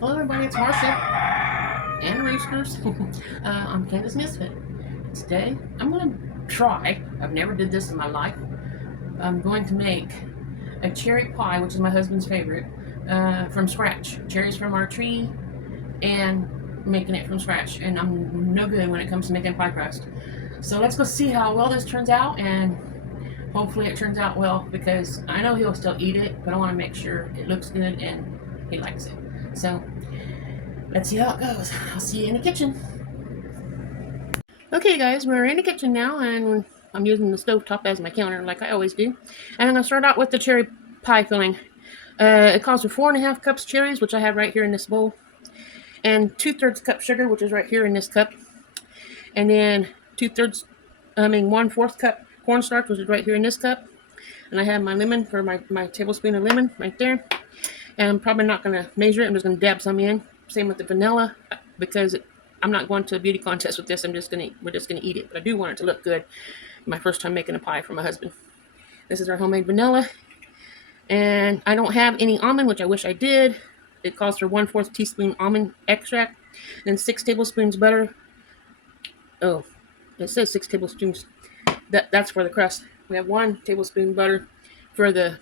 Hello everybody, it's Marcia and Roosters. I'm Candace Misfit. Today, I'm going to try, I've never did this in my life, I'm going to make a cherry pie, which is my husband's favorite, from scratch. Cherries from our tree and making it from scratch. And I'm no good when it comes to making pie crust. So let's go see how well this turns out, and hopefully it turns out well, because I know he'll still eat it, but I want to make sure it looks good and he likes it. So let's see how it goes. I'll see you in the kitchen. Okay guys, we're in the kitchen now, and I'm using the stovetop as my counter like I always do. And I'm going to start out with the cherry pie filling. It calls for 4.5 cups cherries, which I have right here in this bowl, and 2/3 cup sugar, which is right here in this cup, and then 1/4 cup cornstarch, which is right here in this cup. And I have my lemon for my tablespoon of lemon right there. And I'm probably not going to measure it. I'm just going to dab some in. Same with the vanilla, because I'm not going to a beauty contest with this. We're just gonna eat it. But I do want it to look good. My first time making a pie for my husband. This is our homemade vanilla. And I don't have any almond, which I wish I did. It calls for 1/4 teaspoon almond extract and 6 tablespoons butter. Oh, it says 6 tablespoons. That's for the crust. We have 1 tablespoon butter for the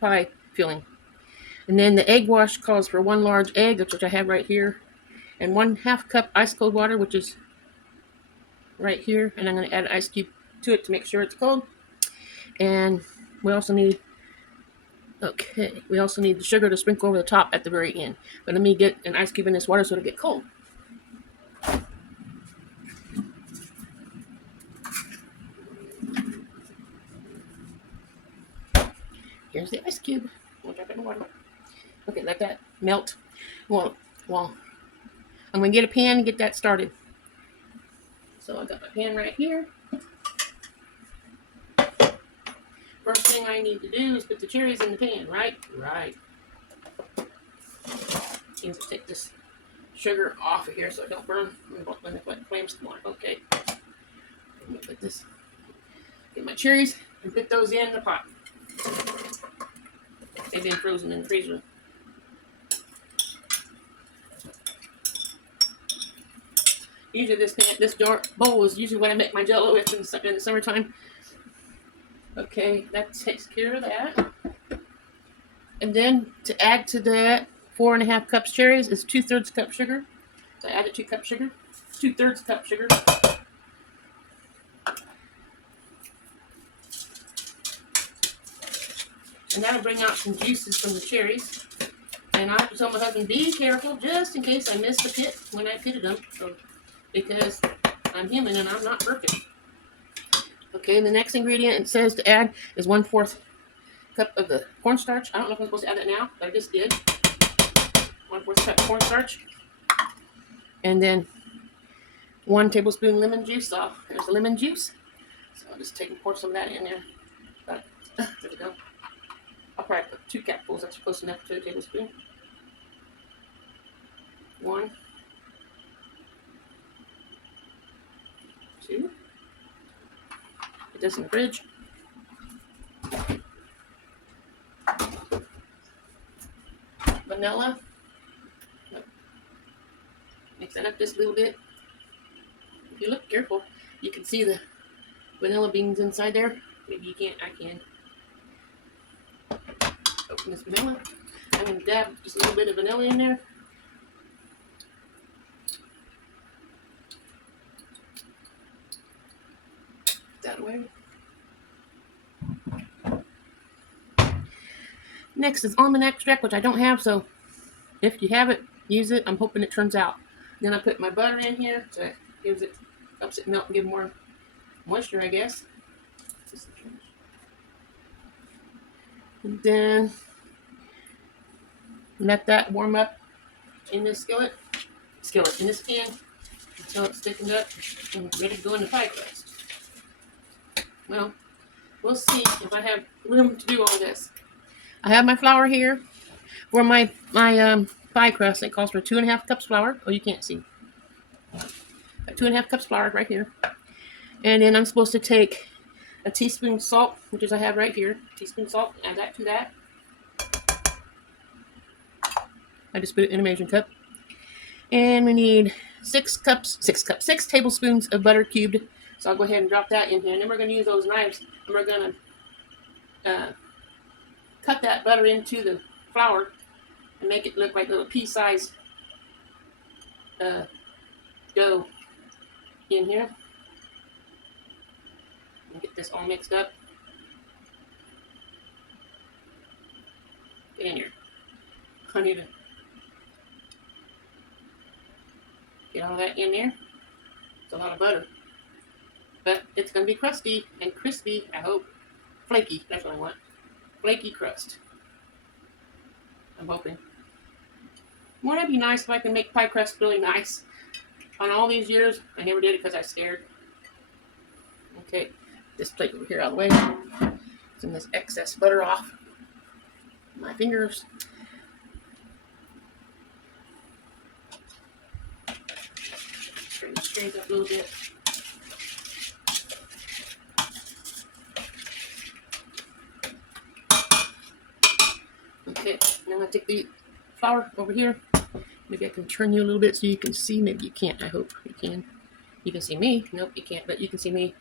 pie filling. And then the egg wash calls for 1 large egg, which I have right here, and 1/2 cup ice cold water, which is right here. And I'm going to add an ice cube to it to make sure it's cold. And we also need the sugar to sprinkle over the top at the very end. But let me get an ice cube in this water so it'll get cold. Here's the ice cube. We'll drop it in the water. Okay, let that melt. Well, I'm going to get a pan and get that started. So I got my pan right here. First thing I need to do is put the cherries in the pan, right? Right. And take this sugar off of here so it don't burn when the flames come on. Okay. I'm going to put this, get my cherries and put those in the pot. They've been frozen in the freezer. Usually this bowl is usually what I make my Jell-O with in the summertime. Okay, that takes care of that. And then to add to that 4.5 cups cherries is 2/3 cup sugar. So I added 2/3 cup sugar. And that'll bring out some juices from the cherries. And I have to tell my husband, be careful, just in case I miss the pit when I pitted them. So, because I'm human and I'm not perfect. Okay, and the next ingredient it says to add is 1/4 cup of the cornstarch. I don't know if I'm supposed to add that now, but I just did. 1/4 cup cornstarch. And then 1 tablespoon lemon juice. So there's the lemon juice. So I'll just take and pour some of that in there. There we go. I'll probably put 2 capfuls. That's close enough to a tablespoon. 1, 2. Put this in the fridge. Vanilla. Mix that up just a little bit. If you look careful, you can see the vanilla beans inside there. Maybe you can't, I can. Open this vanilla. I'm going to dab just a little bit of vanilla in there. That way. Next is almond extract, which I don't have, so if you have it, use it. I'm hoping it turns out. Then I put my butter in here, so it helps it melt and give more moisture, I guess. And then let that warm up in this in this pan, until it's thickened up and ready to go in the pie crust. Well, we'll see if I have room to do all this. I have my flour here for my pie crust. It calls for 2.5 cups flour. Oh, you can't see. 2.5 cups flour right here. And then I'm supposed to take a teaspoon salt, which is I have right here. Teaspoon salt, add that to that. I just put it in a measuring cup. And we need 6 tablespoons of butter cubed. So I'll go ahead and drop that in here. And then we're going to use those knives, and we're going to cut that butter into the flour and make it look like little pea-sized dough in here. And get this all mixed up. Get in here. I need to get all that in there. It's a lot of butter. But it's going to be crusty and crispy, I hope. Flaky, that's what I want. Flaky crust. I'm hoping. Wouldn't it be nice if I could make pie crust really nice? On all these years, I never did it because I stared. Okay, this plate over here out of the way. Some this excess butter off my fingers. Turn the strings up a little bit. Okay, now I'm going to take the flour over here. Maybe I can turn you a little bit so you can see. Maybe you can't. I hope you can. You can see me. Nope, you can't, but you can see me.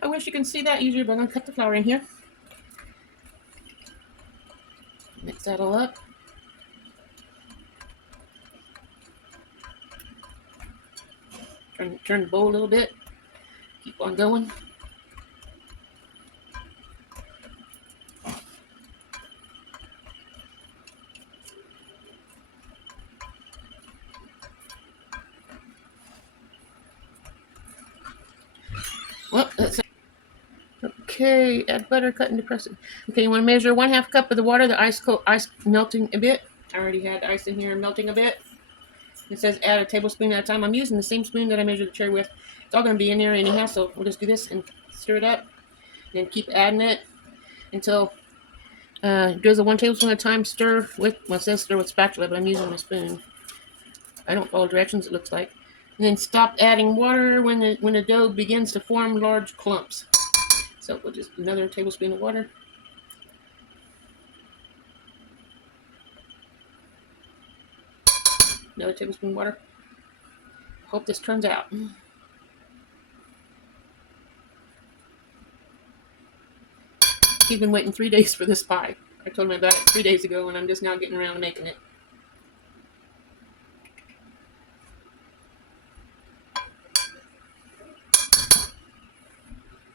I wish you can see that easier, but I'm going to cut the flour in here. Mix that all up. Turn the bowl a little bit. Keep on going. Well, that's it. Okay, add butter, cut into press it. Okay, you want to measure 1/2 cup of the water, the ice melting a bit. I already had ice in here melting a bit. It says add a tablespoon at a time. I'm using the same spoon that I measured the cherry with. It's all going to be in there anyhow, so we'll just do this and stir it up. And then keep adding it until it goes a 1 tablespoon at a time. Stir with, well, it says stir with spatula, but I'm using my spoon. I don't follow directions, it looks like. And then stop adding water when the dough begins to form large clumps. So we'll just another tablespoon of water. Another tablespoon of water. Hope this turns out. He's been waiting 3 days for this pie. I told him about it 3 days ago, and I'm just now getting around to making it.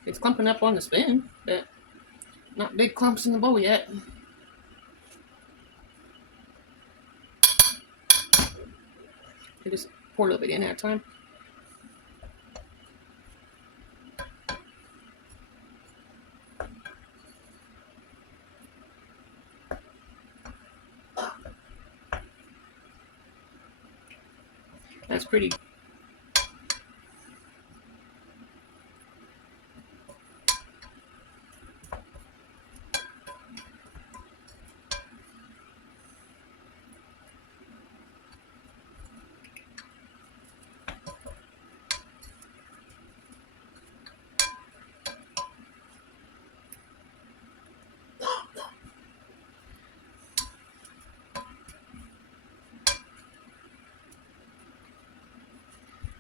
It's clumping up on the spoon, but not big clumps in the bowl yet. I just pour a little bit in at a time. That's pretty.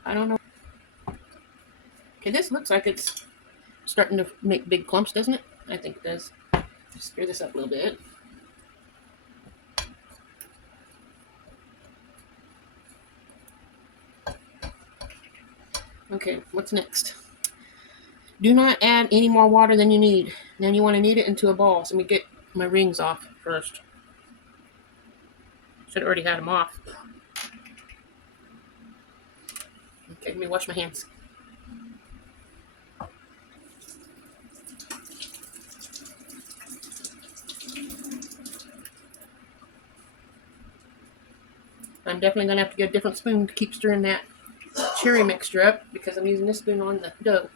I don't know. Okay, this looks like it's starting to make big clumps, doesn't it? I think it does. Just stir this up a little bit. Okay, what's next? Do not add any more water than you need. Then you want to knead it into a ball. So let me get my rings off first. Should have already had them off. Okay, let me wash my hands. I'm definitely going to have to get a different spoon to keep stirring that cherry mixture up because I'm using this spoon on the dough.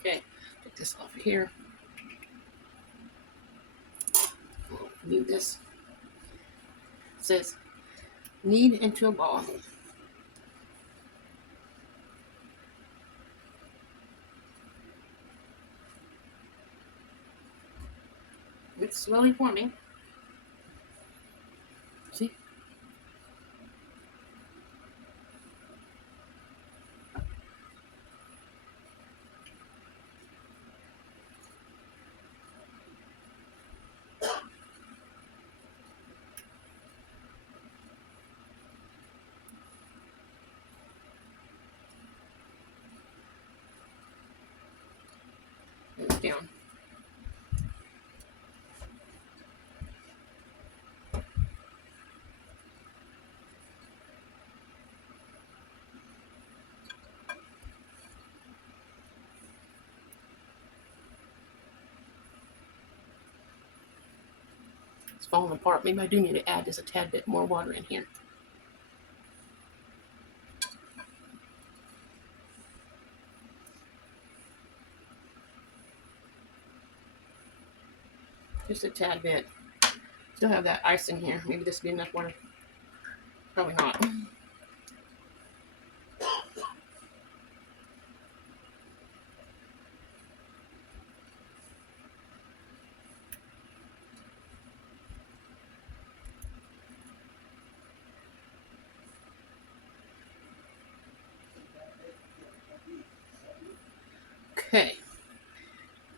Okay, get this off of here. Knead this. It says knead into a ball. It's slowly forming. See? It's down. It's falling apart. Maybe I do need to add just a tad bit more water in here. Just a tad bit. Still have that ice in here. Maybe this will be enough water. Probably not. Okay.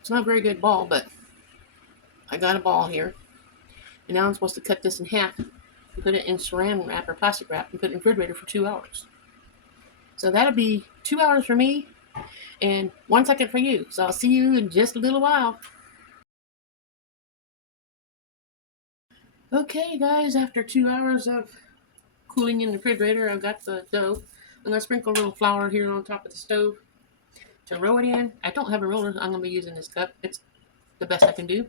It's not a very good ball, but I got a ball here. And now I'm supposed to cut this in half and put it in saran wrap or plastic wrap and put it in the refrigerator for 2 hours. So that'll be 2 hours for me and 1 second for you. So I'll see you in just a little while. Okay, guys, after 2 hours of cooling in the refrigerator, I've got the dough. I'm going to sprinkle a little flour here on top of the stove to roll it in. I don't have a roller. I'm going to be using this cup. It's the best I can do.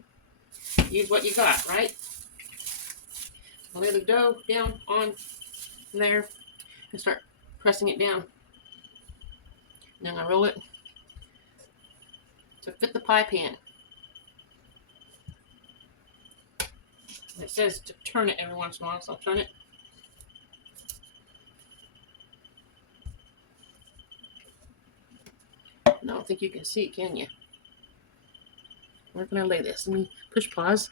Use what you got, right? I'll lay the dough down on there and start pressing it down. And then I roll it to fit the pie pan. It says to turn it every once in a while, so I'll turn it. I don't think you can see it, can you? Where can I lay this? Let me push pause.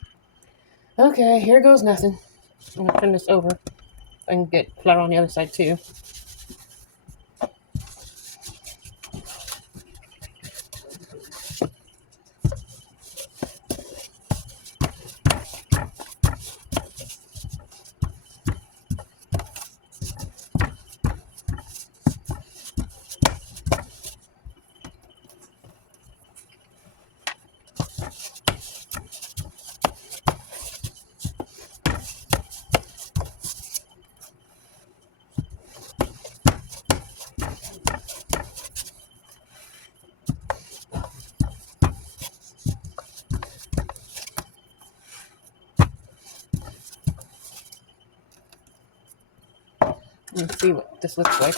Okay, here goes nothing. I'm going to turn this over and get flour on the other side too. Let's see what this looks like.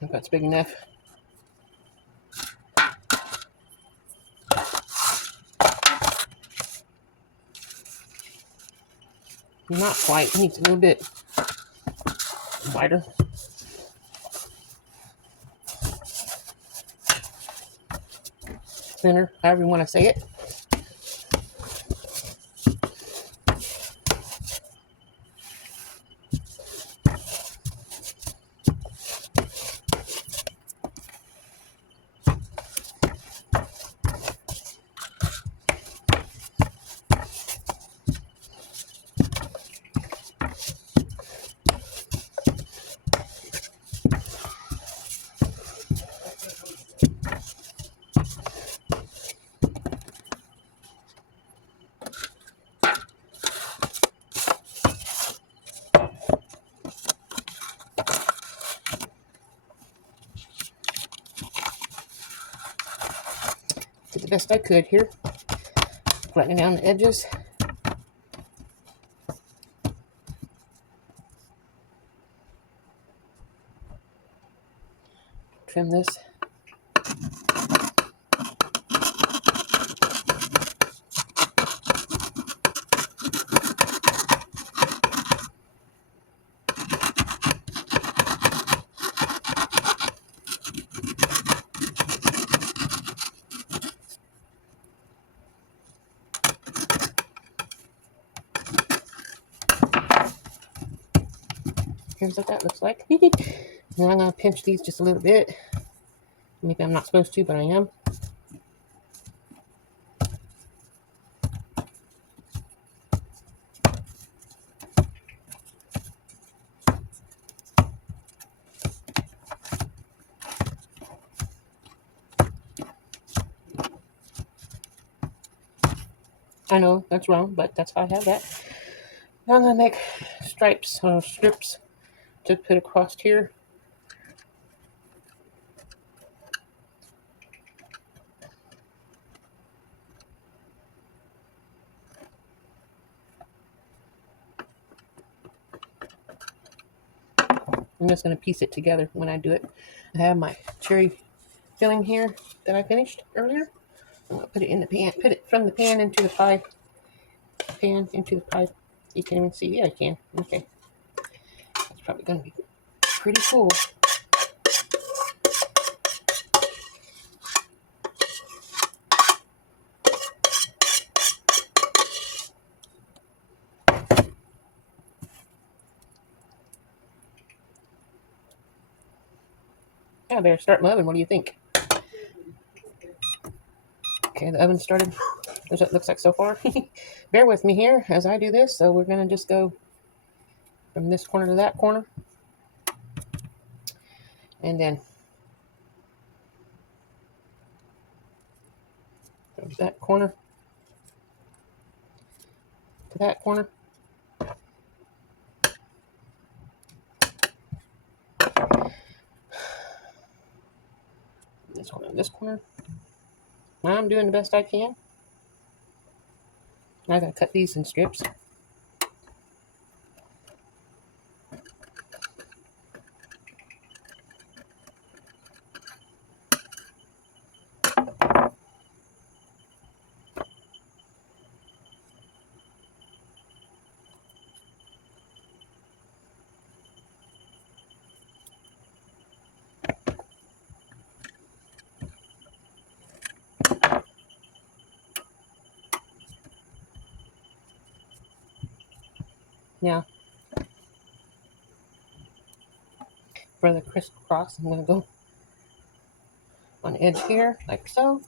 If that's big enough. Not quite. It needs a little bit wider. Thinner, however you want to say it. Did the best I could here. Flattening down the edges. Trim this. Here's what that looks like. Now I'm going to pinch these just a little bit. Maybe I'm not supposed to, but I am. I know that's wrong, but that's how I have that. Now I'm going to make stripes or strips to put across here. I'm just going to piece it together when I do it. I have my cherry filling here that I finished earlier. I'm going to put it in the pan. Put it from the pan into the pie. Pan into the pie. You can't even see. Yeah, I can. Okay. That's probably going to be pretty cool. I better start my oven. What do you think? Okay, the oven started. That's what it looks like so far. Bear with me here as I do this. So we're going to just go from this corner to that corner. And then from that corner to that corner. This corner, this corner. I'm doing the best I can. I gotta cut these in strips. Now, for the crisscross, I'm gonna go on the edge here, like so.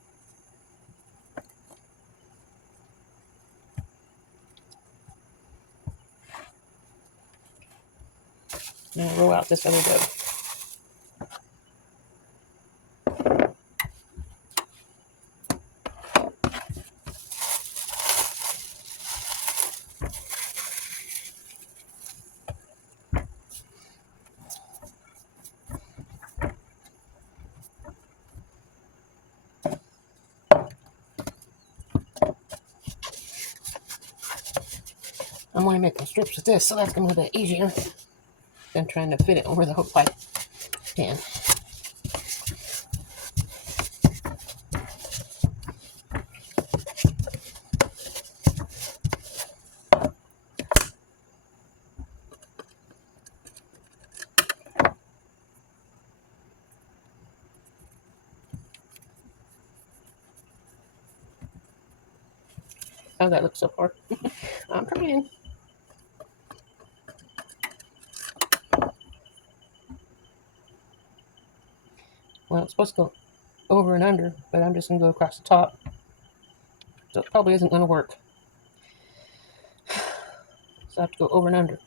And roll out this other dough. I'm going to make some strips with this, so that's going to be a little bit easier than trying to fit it over the whole pie pan. How's that look so far? I'm trying. Well, it's supposed to go over and under, but I'm just going to go across the top. So it probably isn't going to work. So I have to go over and under.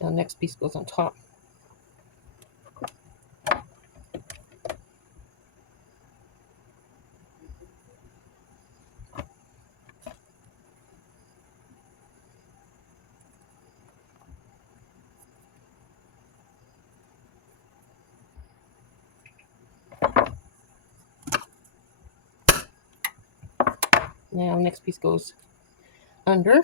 Now the next piece goes on top. Now the next piece goes under.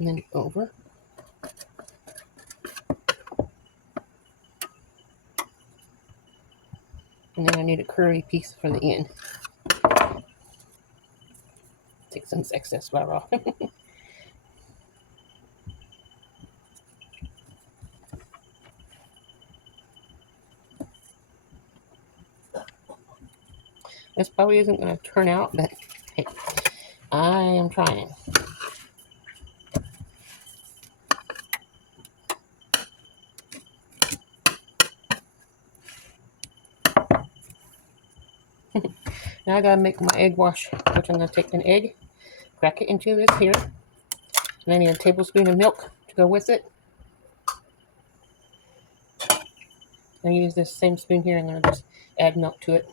And then over. And then I need a curly piece for the end. Take some excess flour off. This probably isn't going to turn out, but hey, I am trying. Now I gotta make my egg wash, which I'm gonna take an egg, crack it into this here, and I need a tablespoon of milk to go with it. I use this same spoon here. I'm gonna just add milk to it.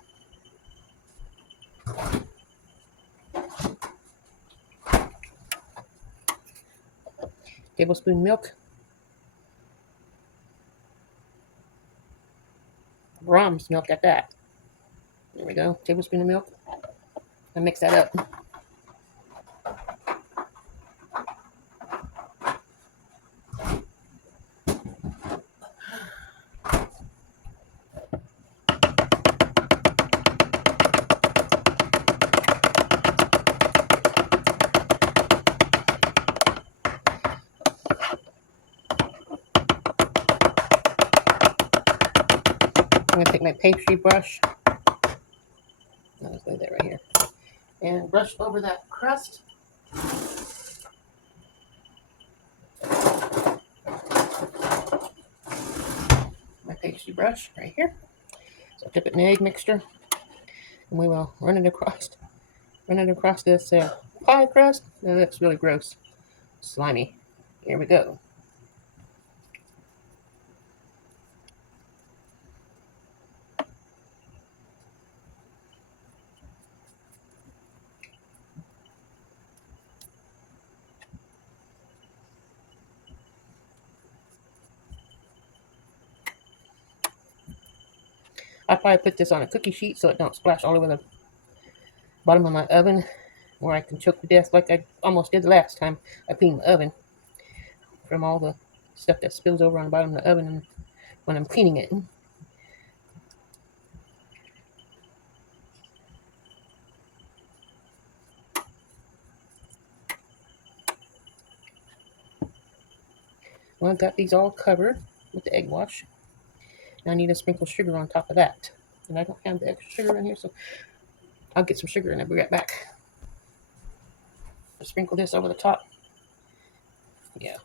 Tablespoon milk. Brahms milk at that. There we go. Tablespoon of milk. I mix that up. I'm gonna take my pastry brush. I'll just lay that right here. And brush over that crust. My pastry brush right here. So dip it in the egg mixture, and we will run it across this pie crust. That looks really gross, slimy. Here we go. I probably put this on a cookie sheet so it don't splash all over the bottom of my oven, where I can choke to death like I almost did the last time I cleaned the oven from all the stuff that spills over on the bottom of the oven when I'm cleaning it. Well, I've got these all covered with the egg wash. Now I need to sprinkle sugar on top of that. And I don't have the extra sugar in here, so I'll get some sugar and I'll be right back. Sprinkle this over the top. Yeah.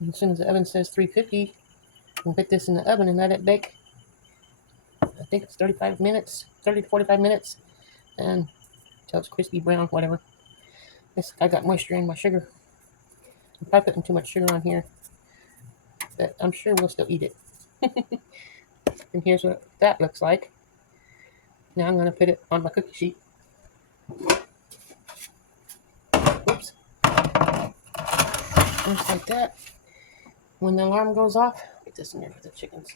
And as soon as the oven says 350, we'll put this in the oven and let it bake. I think it's 35 minutes, 30 to 45 minutes, and until it's crispy brown, whatever. I got moisture in my sugar. I'm probably putting too much sugar on here, but I'm sure we'll still eat it. And here's what that looks like. Now I'm going to put it on my cookie sheet. Oops. Just like that. When the alarm goes off, get this in there for the chickens.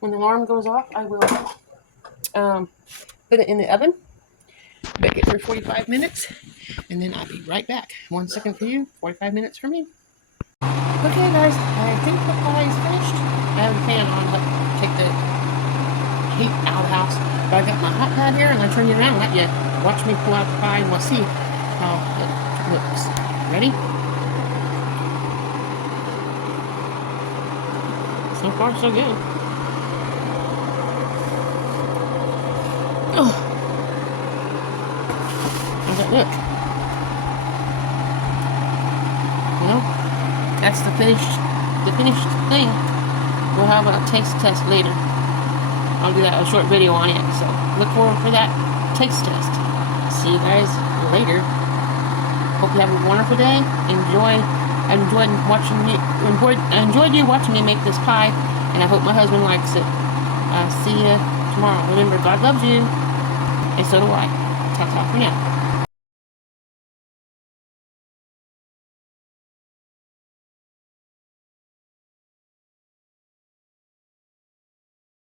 When the alarm goes off, I will put it in the oven, bake it for 45 minutes, and then I'll be right back. 1 second for you, 45 minutes for me. Okay, guys, I think the pie is finished. I have a fan on to take the heat out of the house. But I got my hot pad here, and I turn it around and let you watch me pull out the pie, and we'll see how it looks. Ready? So far, so good. Oh. How's that look? Well, that's the finished thing. We'll have a taste test later. I'll do a short video on it, so look forward for that taste test. See you guys later. Hope you have a wonderful day. I enjoyed you watching me make this pie, and I hope my husband likes it. See you tomorrow. Remember, God loves you, and so do I. Ta-ta for now.